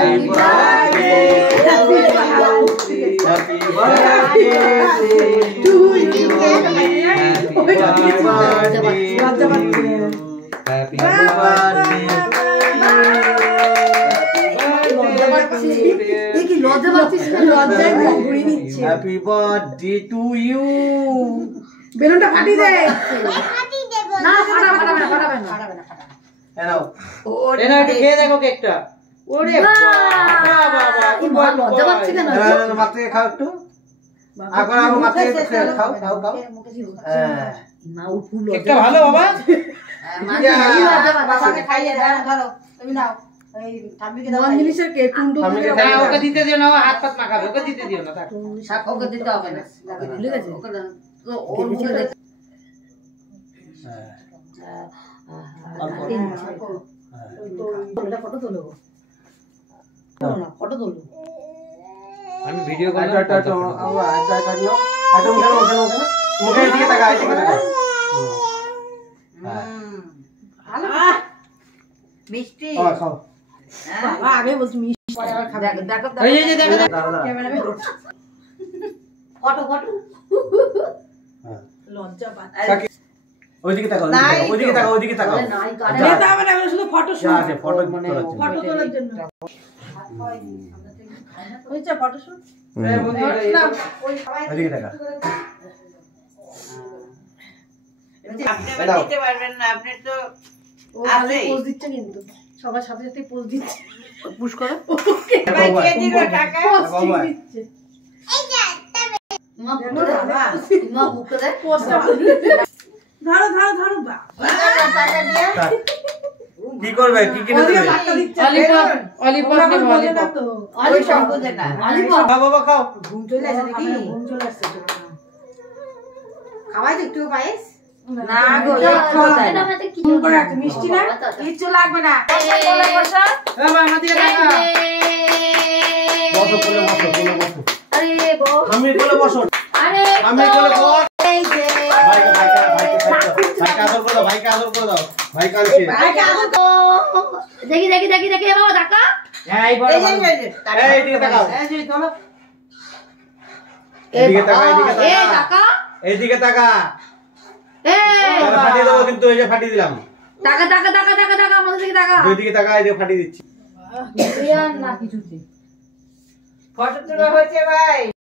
Happy birthday to you. বেলুনটা ফাটিয়ে দে। না ফাটাবে না। এনাও একটু খেয়ে দেখো কেকটা। ওরে বাবা লজ্জা পাচ্ছে কেন? মাত্র খাও একটু। এখন আমি মাত্র খাও। হ্যাঁ না ও ফুল কেকটা ভালো বাবা। বাবাকে খাইয়ে দাও, ধরো তুমি নাও। এই ঠাম্মিকে দাও। জিনিসের কেক টুনটু না ওকে দিতে দিও না, হাত পাত মাখাবে, ওকে দিতে দিও না। শাক ওকে দিতে হবে না। ভুলে গেছে ওকে ওর মুখে দে। ফটো তোলো। ফটো তোলো। আমি ভিডিও করি। মুখের দিকে তাকা, এদিকে তাকা। ভালো মিষ্টি। খাও। বাবা আগে বলছি মিষ্টি পরে আবার খাবে। দেখো এই যে দেখো ক্যামেরাম্যান ফটো লজ্জা পাচ্ছে। ওইদিকে তাকাও, ওইদিকে তাকাও। নাই এটা আবার আমরা শুধু ফটো শুট। আছে ফটো তোলার জন্য। ফটো তোলার জন্য। হয়েছে ফটো শুট? ওইদিকে তাকা। আপনি দিতে পারবেন না, আপনি তো আছে পোজ দিচ্ছে কিন্তু সবার সাথে সাথে পোজ দিচ্ছে। পুশ করো। ভাই কে দিল টাকা? পোজ দিচ্ছে। এই যে মা মুখে দে পোজটা ধরো বাবা। টাকা দিয়ে কি করবে? কি কিনে দেবে? অলিপপ তো অলি শব্দ যেটা বাবা খাও। ঘুম চলে আসে নাকি? ঘুম চলে আসছে। খাওয়াই তো একটু পায়েস? না গো কি করে রাখতে মিষ্টি না কিচ্ছু লাগবে না। বসো মামা দিয়ে টাকা। বসো কোলে বসো। আরে গো আমি কোলে বসো। আরে আমি কোলে বস। এই যে ভাইকে আদর করে দাও। ভাই কালকে। দেখি বাবা টাকা। হ্যাঁ এই বড়। এইদিকে তাকাও। এই যে চলো এইদিকে তাকা। এই টাকা এইদিকে তাকা। এই তাহলে ফাটিয়ে দেবো কিন্তু, এই যে ফাটিয়ে দিলাম। টাকা আমাদের দিকে টাকা। দুইদিকে তাকা, এই যে ফাটিয়ে দিচ্ছি। না কিছুতে ফটো তোলা হয়েছে ভাই।